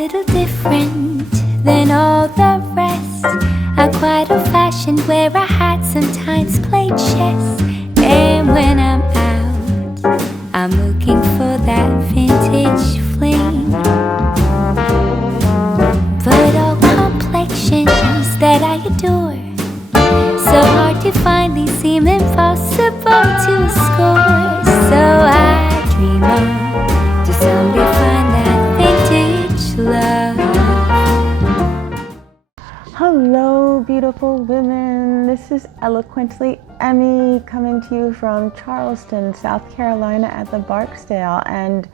little different than all the rest. I'm quite old-fashioned, wear a hat, sometimes play chess. And when I'm out, I'm looking for that vintage fling. But all complexions that I adore, so hard to find, they seem impossible to score. So I dream on to someday find that vintage love. Hello, beautiful women. This is Eloquently Emmie coming to you from Charleston, South Carolina at the Barksdale. And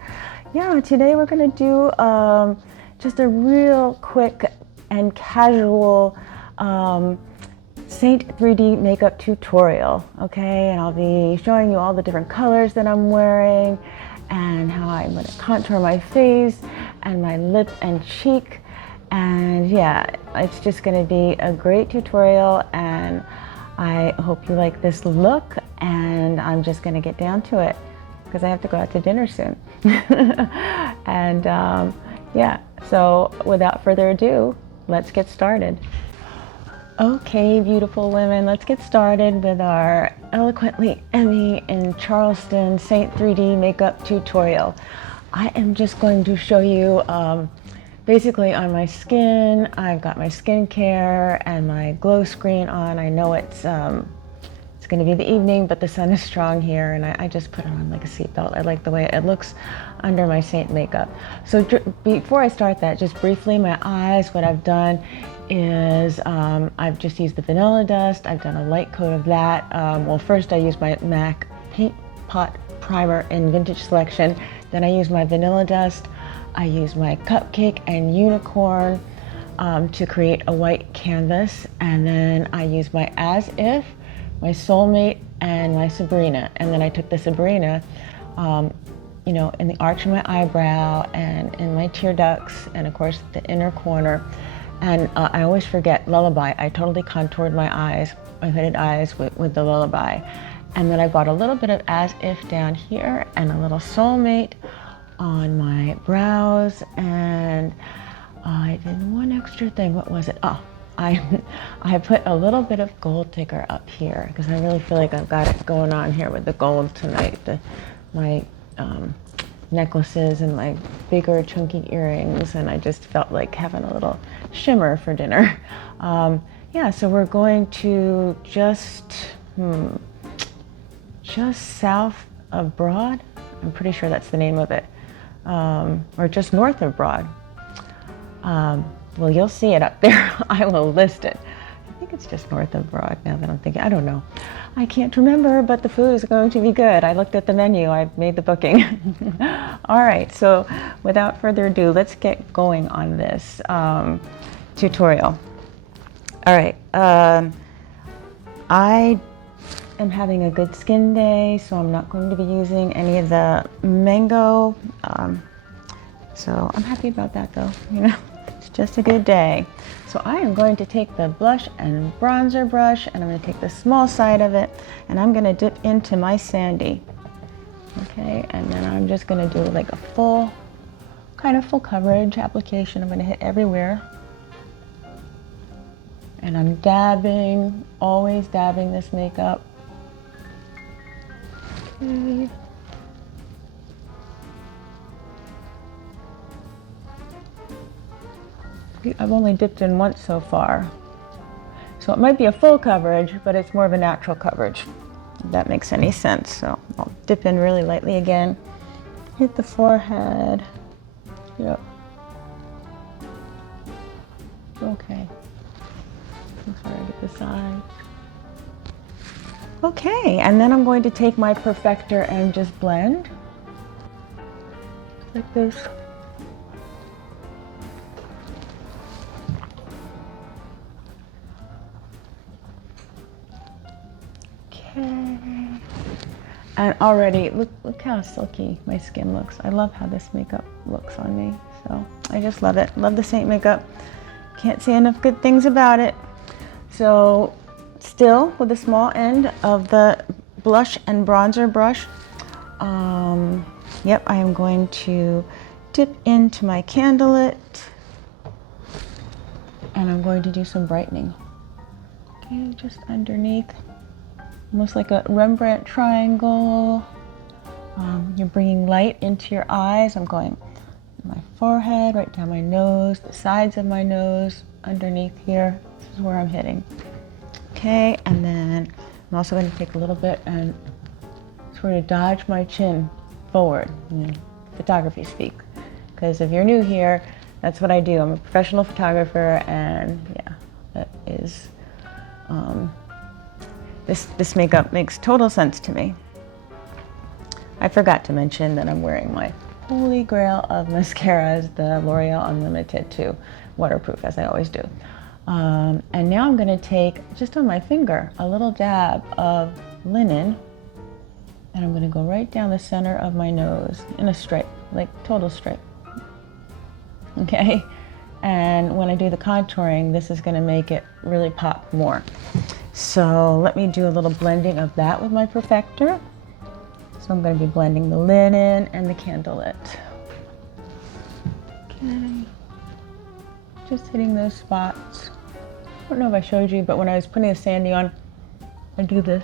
yeah, today we're going to do just a real quick and casual SEINT IIID makeup tutorial, okay? And I'll be showing you all the different colors that I'm wearing and how I'm going to contour my face and my lip and cheek. And yeah, it's just going to be a great tutorial, and I hope you like this look. And I'm just going to get down to it because I have to go out to dinner soon. And yeah, so without further ado, let's get started. Okay, beautiful women, let's get started with our Eloquently Emmie in Charleston SEINT IIID makeup tutorial. I am just going to show you basically on my skin. I've got my skincare and my glow screen on. I know it's going to be the evening, but the sun is strong here, and I just put it on like a seatbelt. I like the way it looks under my SEINT makeup. So before I start that, just briefly, my eyes, what I've done is I've just used the vanilla dust. I've done a light coat of that. Well, first I used my MAC Paint Pot Primer in Vintage Selection. Then I used my vanilla dust. I used my Cupcake and Unicorn to create a white canvas. And then I used my As If, my Soulmate, and my Sabrina. And then I took the Sabrina, you know, in the arch of my eyebrow and in my tear ducts, and of course the inner corner. And I always forget Lullaby. I totally contoured my eyes, my hooded eyes with the Lullaby. And then I brought a little bit of As If down here and a little Soulmate on my brows. And I did one extra thing. What was it? Oh, I put a little bit of Gold Digger up here because I really feel like I've got it going on here with the gold tonight. My necklaces and my bigger chunky earrings, and I just felt like having a little shimmer for dinner. Yeah, so we're going to just south of Broad. I'm pretty sure that's the name of it, or just north of Broad. Well, you'll see it up there. I will list it. I think it's just north of Broad now that I'm thinking. I don't know. I can't remember, but the food is going to be good. I looked at the menu. I made the booking. All right, so without further ado, let's get going on this tutorial. All right, I am having a good skin day, so I'm not going to be using any of the mango. So I'm happy about that, though. You know, it's just a good day. So I am going to take the blush and bronzer brush, and I'm going to take the small side of it, and I'm going to dip into my Sandy. Okay, and then I'm just going to do like a full coverage application. I'm going to hit everywhere. And I'm dabbing, always dabbing this makeup. Okay. I've only dipped in once so far. So it might be a full coverage, but it's more of a natural coverage, if that makes any sense. So I'll dip in really lightly again. Hit the forehead. Yep. Okay. I'm sorry, get the side. Okay, and then I'm going to take my perfector and just blend. Like this. And already, look how silky my skin looks. I love how this makeup looks on me. So I just love it. Love the SEINT makeup. Can't say enough good things about it. So still with the small end of the blush and bronzer brush, yep, I am going to dip into my candlelit And I'm going to do some brightening. Okay, just underneath, almost like a Rembrandt triangle. You're bringing light into your eyes. I'm going my forehead, right down my nose, the sides of my nose, underneath here. This is where I'm hitting. Okay, and then I'm also going to take a little bit and sort of dodge my chin forward, photography speak. Because if you're new here, that's what I do. I'm a professional photographer, and yeah, that is, this makeup makes total sense to me. I forgot to mention that I'm wearing my holy grail of mascaras, the L'Oreal Unlimited 2, waterproof, as I always do. And now I'm going to take, just on my finger, a little dab of linen, and I'm going to go right down the center of my nose in a stripe, like total stripe. Okay? And when I do the contouring, this is going to make it really pop more. So let me do a little blending of that with my perfector. So I'm going to be blending the linen and the candlelit. Okay. Just hitting those spots. I don't know if I showed you, but when I was putting the sandy on, I do this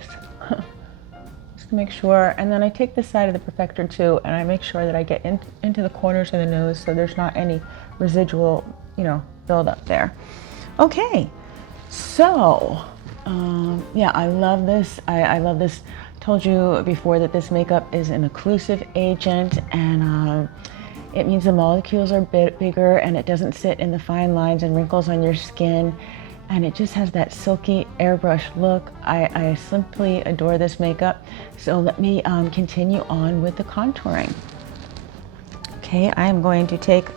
just to make sure. And then I take this side of the perfector too, and I make sure that I get into the corners of the nose so there's not any residual, build up there. Okay, so yeah, I love this. I love this. Told you before that this makeup is an occlusive agent, and it means the molecules are a bit bigger, and it doesn't sit in the fine lines and wrinkles on your skin, and it just has that silky airbrush look. I simply adore this makeup. So let me continue on with the contouring. Okay, I am going to take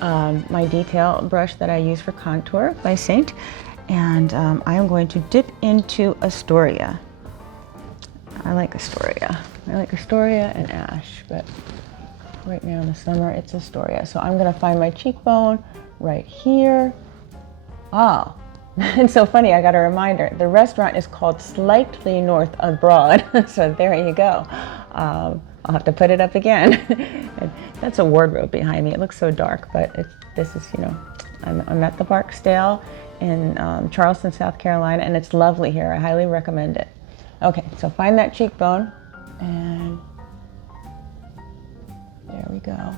my detail brush that I use for contour by SEINT, and I am going to dip into Astoria. I like Astoria. I like Astoria and Ash, but right now in the summer it's Astoria. So I'm gonna find my cheekbone right here. Oh, it's so funny, I got a reminder. The restaurant is called Slightly North of Broad. So there you go. I'll have to put it up again. That's a wardrobe behind me. It looks so dark, but this is, I'm at the Barksdale in Charleston, South Carolina, and it's lovely here. I highly recommend it. Okay, so find that cheekbone, and there we go.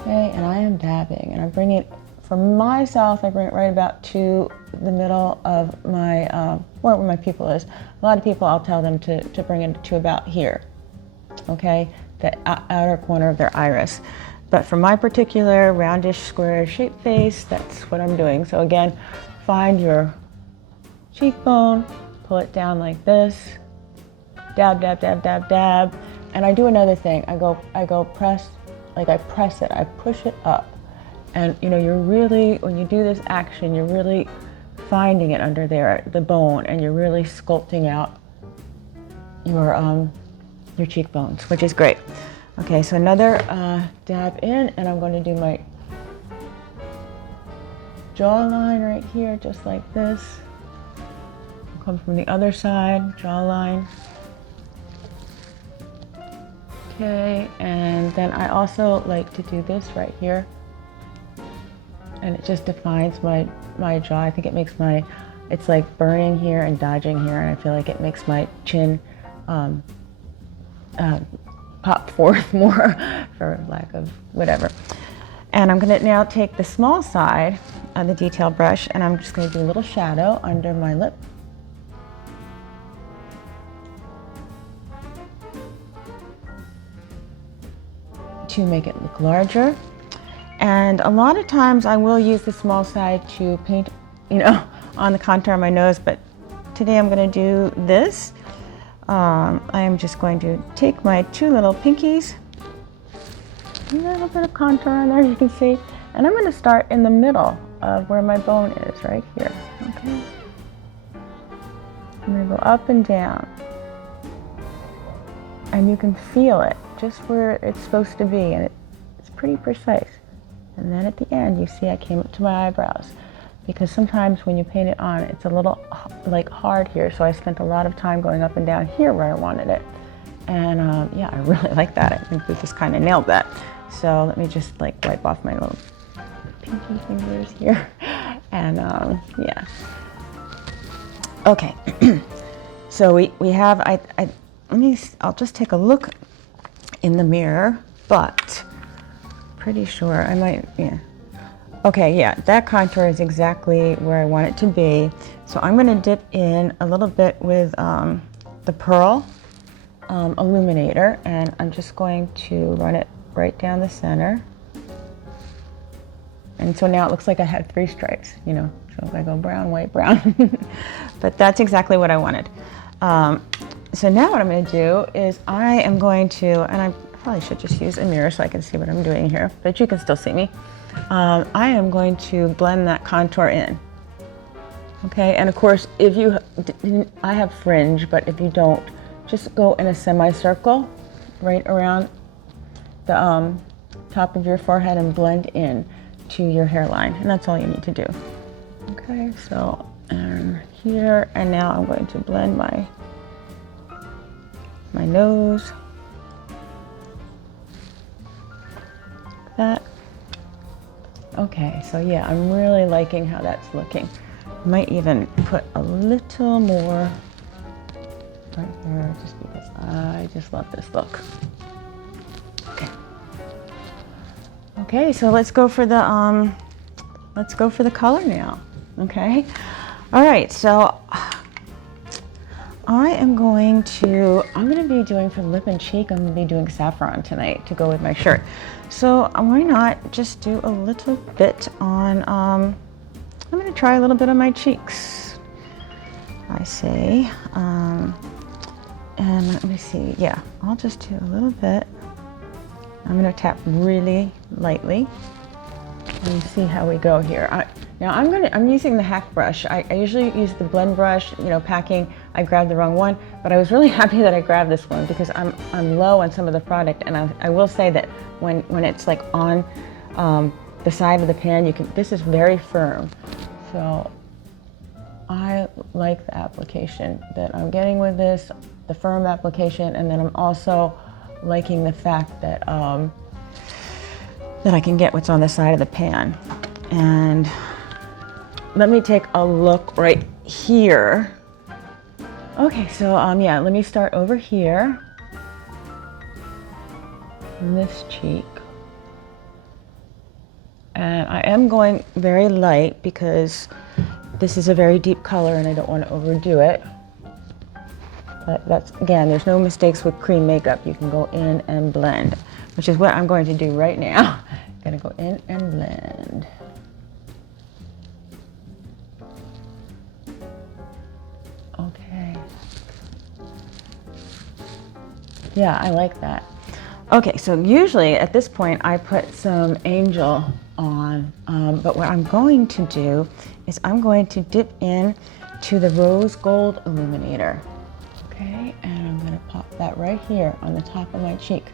Okay, and I am dabbing, and I bring it, for myself, I bring it right about to the middle of my, where my pupil is. A lot of people, I'll tell them to bring it to about here, okay? The outer corner of their iris. But for my particular roundish, square shaped face, that's what I'm doing. So again, find your cheekbone, pull it down like this, dab, dab, dab, dab, dab. And I do another thing. I go press, like I press it, I push it up. And you're really, when you do this action, you're really finding it under there, the bone, and you're really sculpting out your cheekbones, which is great. Okay, so another dab in, and I'm going to do my jawline right here, just like this. Come from the other side, jawline. Okay, and then I also like to do this right here. And it just defines my jaw. I think it makes it's like burning here and dodging here, and I feel like it makes my chin pop forth more, for lack of whatever. And I'm gonna now take the small side of the detail brush, and I'm just gonna do a little shadow under my lip. To make it look larger. And a lot of times I will use the small side to paint, on the contour of my nose, but today I'm going to do this. I am just going to take my two little pinkies, a little bit of contour on there, you can see, and I'm going to start in the middle of where my bone is, right here, okay? I'm going to go up and down, and you can feel it just where it's supposed to be, and it's pretty precise. And then at the end, you see I came up to my eyebrows, because sometimes when you paint it on, it's a little like hard here, so I spent a lot of time going up and down here where I wanted it. And yeah, I really like that. I think we just kind of nailed that. So let me just like wipe off my little pinky fingers here. And yeah. Okay. So we have, I'll just take a look in the mirror, but pretty sure I might, yeah. Okay, yeah, that contour is exactly where I want it to be. So I'm gonna dip in a little bit with the Pearl Illuminator, and I'm just going to run it right down the center. And so now it looks like I had 3 stripes, you know, so if I go brown, white, brown. But that's exactly what I wanted. So now what I'm gonna do is I am going to, and I probably should just use a mirror so I can see what I'm doing here, but you can still see me. I am going to blend that contour in. Okay, and of course, if you, I have fringe, but if you don't, just go in a semicircle right around the top of your forehead and blend in to your hairline, and that's all you need to do. Okay, so and here, and now I'm going to blend my nose. Like that. Okay, so yeah, I'm really liking how that's looking. Might even put a little more right here, just because I just love this look. Okay. Okay, so let's go for the color now. Okay. All right, so I'm going to be doing for lip and cheek, I'm gonna be doing saffron tonight to go with my shirt. So why not just do a little bit on, I'm gonna try a little bit on my cheeks, I say. And let me see, yeah, I'll just do a little bit. I'm gonna tap really lightly and see how we go here. Now I'm using the hack brush. I usually use the blend brush, you know, packing. I grabbed the wrong one, but I was really happy that I grabbed this one because I'm low on some of the product, and I will say that when it's like on the side of the pan, this is very firm. So I like the application that I'm getting with this, the firm application, and then I'm also liking the fact that that I can get what's on the side of the pan. And let me take a look right here. Okay, so yeah, let me start over here on this cheek. And I am going very light because this is a very deep color and I don't want to overdo it. But that's, again, there's no mistakes with cream makeup. You can go in and blend, which is what I'm going to do right now. Gonna go in and blend. Okay. Yeah, I like that. Okay, so usually at this point I put some Angel on, but what I'm going to do is I'm going to dip in to the Rose Gold Illuminator. Okay, and I'm gonna pop that right here on the top of my cheek.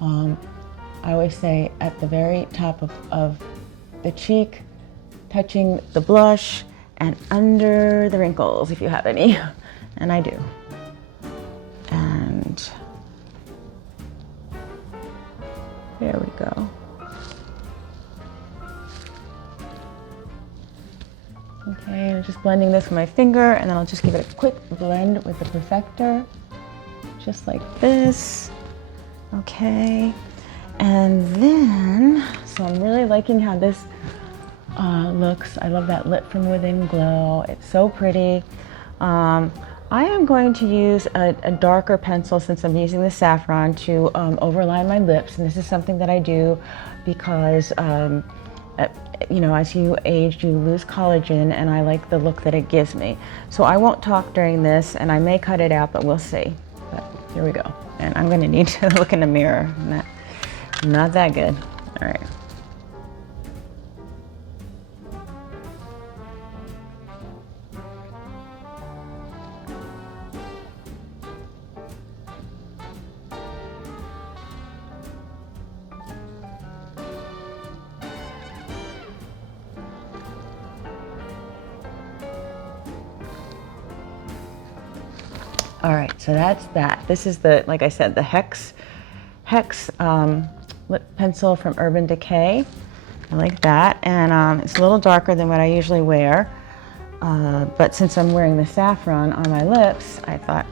I always say at the very top of the cheek, touching the blush and under the wrinkles if you have any, and I do. And there we go. Okay, I'm just blending this with my finger, and then I'll just give it a quick blend with the Perfector, just like this. Okay, and then, so I'm really liking how this looks. I love that Lit from Within glow. It's so pretty. I am going to use a darker pencil since I'm using the saffron to overline my lips, and this is something that I do because you know, as you age, you lose collagen, and I like the look that it gives me. So I won't talk during this, and I may cut it out, but we'll see. But here we go. And I'm gonna need to look in the mirror. Not that good. All right. All right, so that's that. This is the, like I said, the Hex lip pencil from Urban Decay. I like that, and it's a little darker than what I usually wear, but since I'm wearing the saffron on my lips, I thought,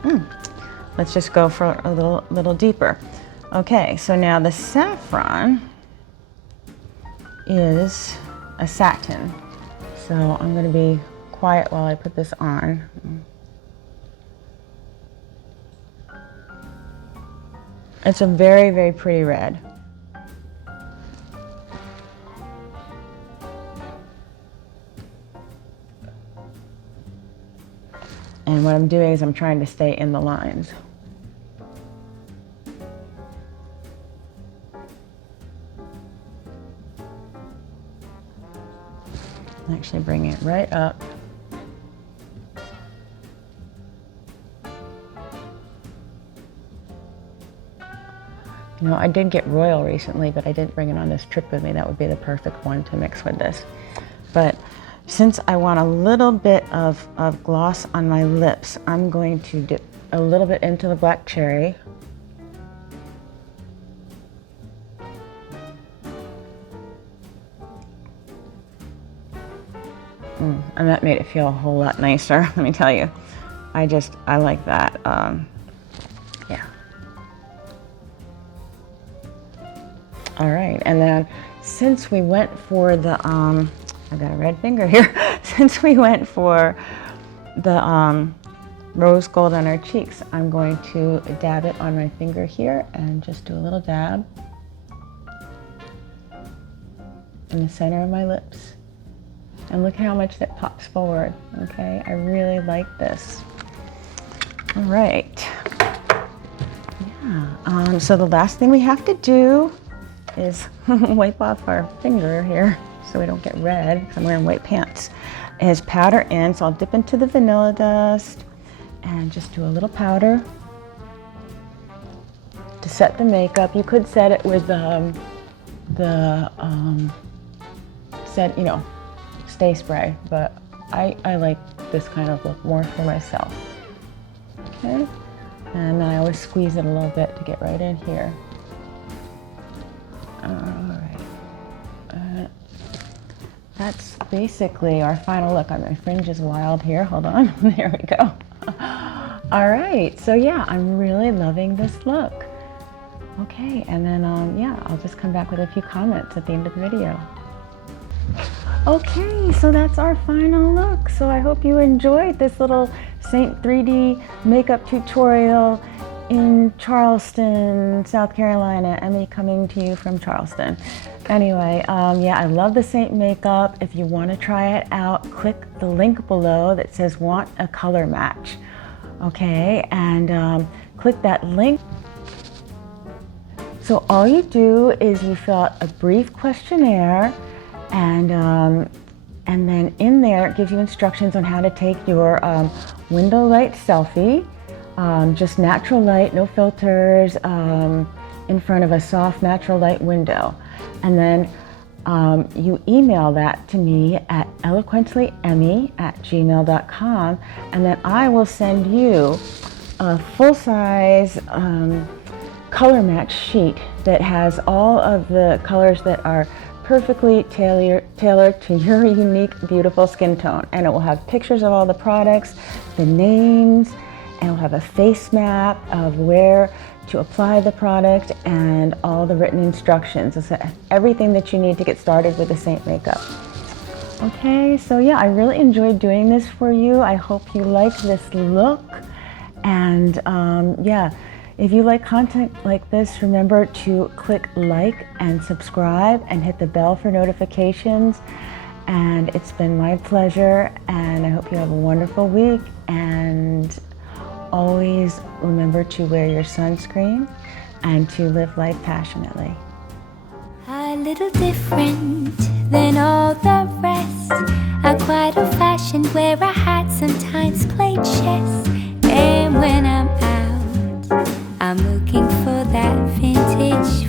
let's just go for a little deeper. Okay, so now the saffron is a satin, so I'm going to be quiet while I put this on. It's a very, very pretty red. And what I'm doing is I'm trying to stay in the lines. Actually bring it right up. You know, I did get Royal recently, but I didn't bring it on this trip with me. That would be the perfect one to mix with this. But since I want a little bit of gloss on my lips, I'm going to dip a little bit into the black cherry. And that made it feel a whole lot nicer, let me tell you. I like that. Yeah. All right, and then since we went for the, I've got a red finger here. Since we went for the rose gold on our cheeks, I'm going to dab it on my finger here and just do a little dab in the center of my lips. And look how much that pops forward, okay? I really like this. All right. Yeah, so the last thing we have to do is wipe off our finger here so we don't get red, because I'm wearing white pants, is powder in. So I'll dip into the vanilla dust and just do a little powder to set the makeup. You could set it with stay spray, but I like this kind of look more for myself. Okay, and I always squeeze it a little bit to get right in here. All right, that's basically our final look. My fringe is wild here. Hold on, there we go. All right, so yeah, I'm really loving this look. Okay, and then yeah, I'll just come back with a few comments at the end of the video. Okay, so that's our final look. So I hope you enjoyed this little SEINT IIID makeup tutorial in Charleston, South Carolina. Emmie coming to you from Charleston. Anyway, yeah, I love the SEINT makeup. If you want to try it out, click the link below that says want a color match. Okay, and click that link. So all you do is you fill out a brief questionnaire, and then in there it gives you instructions on how to take your window light selfie, just natural light, no filters, in front of a soft natural light window. And then you email that to me at eloquentlyemmie@gmail.com, and then I will send you a full-size color match sheet that has all of the colors that are perfectly tailored to your unique, beautiful skin tone. And it will have pictures of all the products, the names, and it will have a face map of where to apply the product and all the written instructions. It's everything that you need to get started with the SEINT makeup. Okay, so yeah, I really enjoyed doing this for you. I hope you like this look. And yeah, if you like content like this, remember to click like and subscribe and hit the bell for notifications. And it's been my pleasure, and I hope you have a wonderful week. And always remember to wear your sunscreen and to live life passionately. A little different than all the rest. I'm quite old-fashioned, wear a hat, sometimes play chess. And when I'm out, I'm looking for that vintage